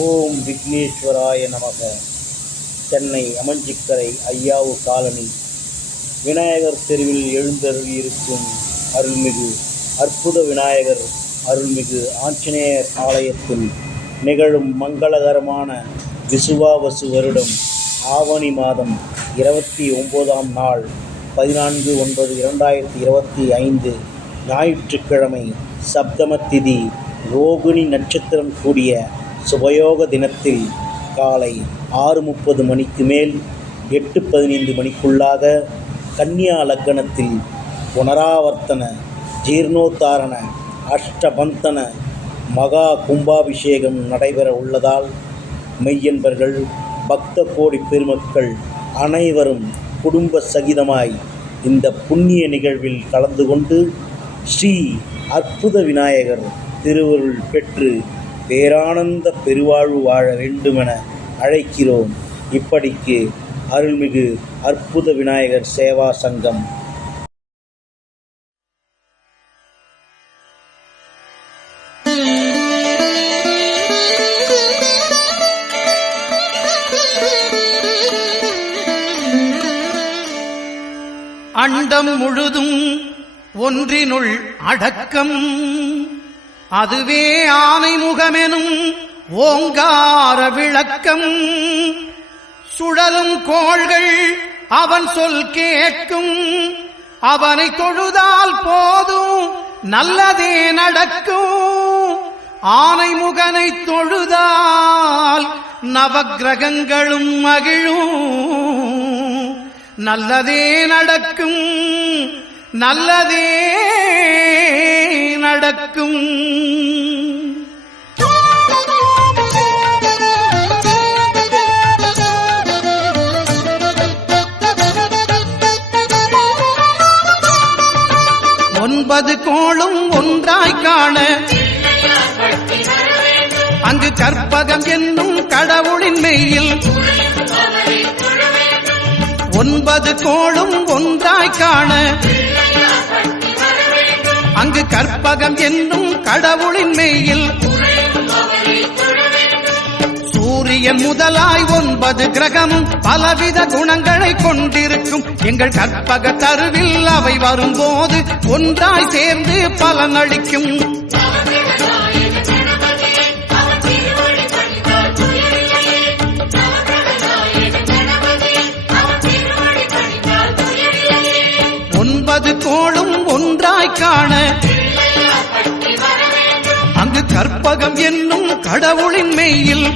ஓம் விக்னேஸ்வராய நமக. சென்னை அமஞ்சிக்கரை ஐயாவு காலனி விநாயகர் தெருவில் எழுந்தருளியிருக்கும் அருள்மிகு அற்புத விநாயகர் அருள்மிகு ஆஞ்சநேயர் ஆலயத்தில் நிகழும் மங்களகரமான விசுவாவசு வருடம் ஆவணி மாதம் 29ஆம் நாள் 14/9/2025 ஞாயிற்றுக்கிழமை சப்தம திதி ரோகிணி நட்சத்திரம் கூடிய சுபயோக தினத்தில் காலை 6:30 மணிக்கு மேல் 8:15 மணிக்குள்ளாக கன்னியா லக்னத்தில் புனராவர்த்தன ஜீர்ணோத்தாரண அஷ்டபந்தன மகா கும்பாபிஷேகம் நடைபெற உள்ளதால் மெய்யன்பர்கள் பக்த கோடி பெருமக்கள் அனைவரும் குடும்ப சகிதமாய் இந்த புண்ணிய நிகழ்வில் கலந்து கொண்டு ஸ்ரீ அற்புத விநாயகர் திருவருள் பெற்று பேரானந்த பெருவாழ்வு வாழ வேண்டுமென அழைக்கிறோம். இப்படிக்கு அருள்மிகு அற்புத விநாயகர் சேவா சங்கம். அண்டம் முழுதும் ஒன்றினுள் அடக்கம், அதுவே ஆனைமுகமெனும் ஓங்கார விளக்கம். சுழலும் கோள்கள் அவன் சொல் கேட்கும், அவனை தொழுதால் போதும் நல்லதே நடக்கும். ஆனைமுகனை தொழுதால் நவக்கிரகங்களும் மகிழும். நல்லதே நடக்கும், நல்லதே நடக்கும். ஒன்பது கோளும் ஒன்றாய் காண அங்கு கற்பகம் என்னும் கடவுளின் மெய்யில் 9 கோளும் ஒன்றாய் காண அங்கு கற்பகம் என்னும் கடவுளின் மெய்யில் சூரியன் முதலாய் 9 கிரகமும் பலவித குணங்களை கொண்டிருக்கும். எங்கள் கற்பக தருவில் அவை வரும்போது ஒன்றாய் சேர்ந்து பலனளிக்கும். கோளும் ஒன்றாய் காண அங்கு கற்பகம் என்னும் கடவுளின் மெய்யில்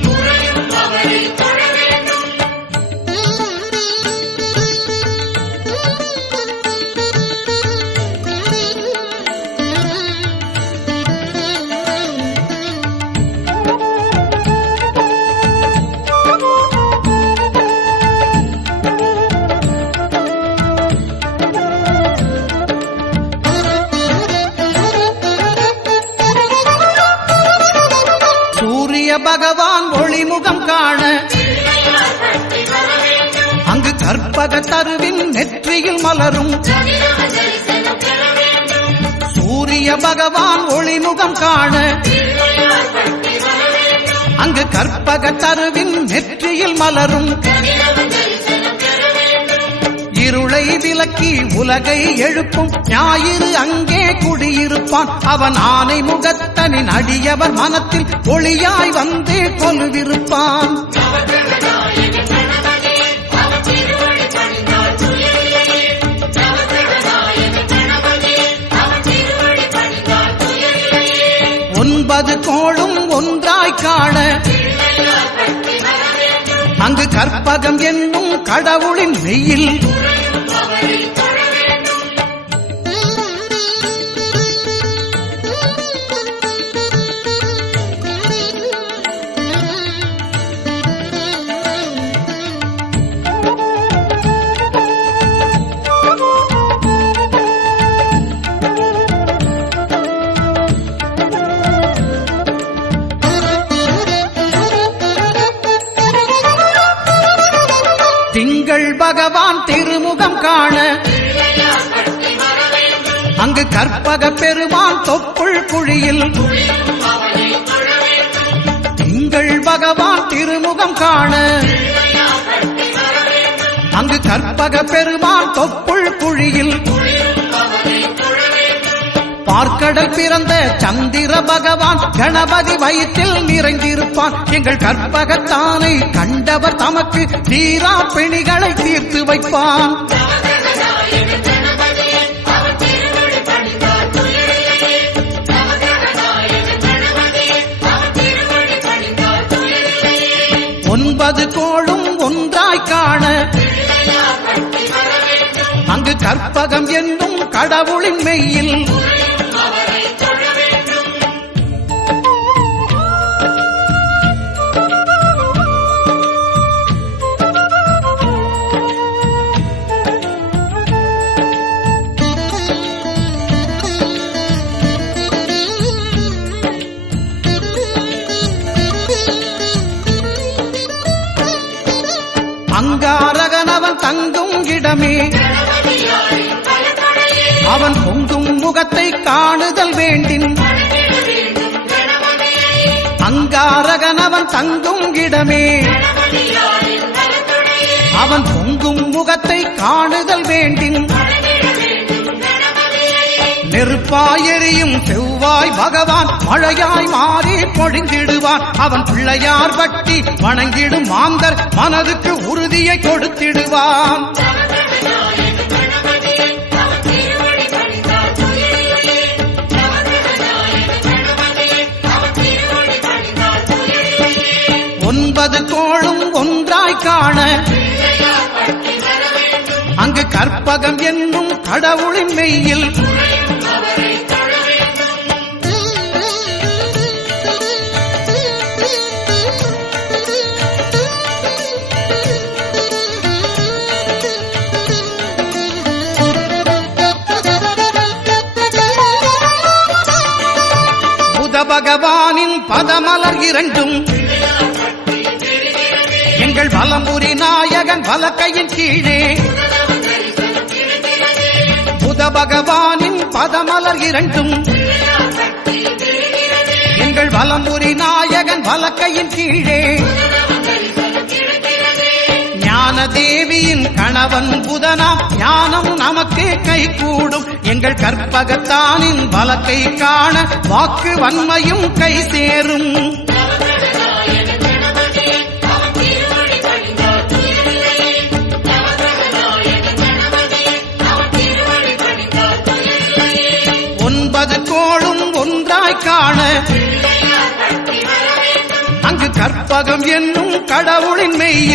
பகவான் ஒளிமுகம் காண அங்கு கற்பக தருவின் நெற்றியில் மலரும். சூரிய பகவான் ஒளிமுகம் காண அங்கு கற்பக தருவின் நெற்றியில் மலரும். இருளை விலக்கி உலகை எழுப்பும் ஞாயிறு அங்கே குடியிருப்பான். அவன் ஆனை முகத்தனின் அடியவர் மனத்தில் ஒளியாய் வந்து கொலுவிருப்பான். ஒன்பது கோளும் ஒன்றாய் காண அங்கு கற்பகம் என்னும் கடவுளின் மெய்யில் திங்கள் பகவான் திருமுகம் காண அங்கு கற்பக பெருமான் தொப்புள் குழியில் திங்கள் பகவான் திருமுகம் காண அங்கு கற்பக பெருமான் தொப்புள் குழியில் பார்க்கடல் பிறந்த சந்திர பகவான் கணபதி வயிற்றில் நிறைந்திருப்பான். எங்கள் கற்பகத்தானை கண்டவர் தமக்கு தீரா பிணிகளை தீர்த்து வைப்பான். ஒன்பது கோளும் ஒன்றாய் காண அங்கு கற்பகம் என்னும் கடவுளின் மெய்யில் அங்காரகனவன் தங்கும் இடமே அவன் பொங்கும் முகத்தை காணுதல் வேண்டின். அங்காரகனவன் தங்கும் இடமே அவன் பொங்கும் முகத்தை காணுதல் வேண்டின். நெருப்பாய் எரியும் செவ்வாய் பகவான் மழையாய் மாறி பொழிந்திடுவான். அவன் பிள்ளையார் பட்டி வணங்கிடும் மாந்தர் மனதுக்கு உறுதியை கொடுத்திடுவான். ஒன்பது கோளும் ஒன்றாய் காண அங்கு கற்பகம் என்னும் கடவுளின் மெய்யில் புத பகவானின் பதமலர் இரண்டும் எங்கள் வலம்புரி நாயகன் வலக்கையின் கீழே. புத பகவானின் பதமலர் இரண்டும் எங்கள் வலம்புரி நாயகன் வலக்கையின் கீழே. ஞான தேவியின் கணவன் புதனாம் ஞானம் நமக்கு கை கூடும். எங்கள் கற்பகத்தானின் வலக்கை காண வாக்கு வன்மையும் கை சேரும். ஒன்பது கோளும் ஒன்றாய் காண அங்கு கற்பகம் என்னும் கடவுளின் மெய்யில்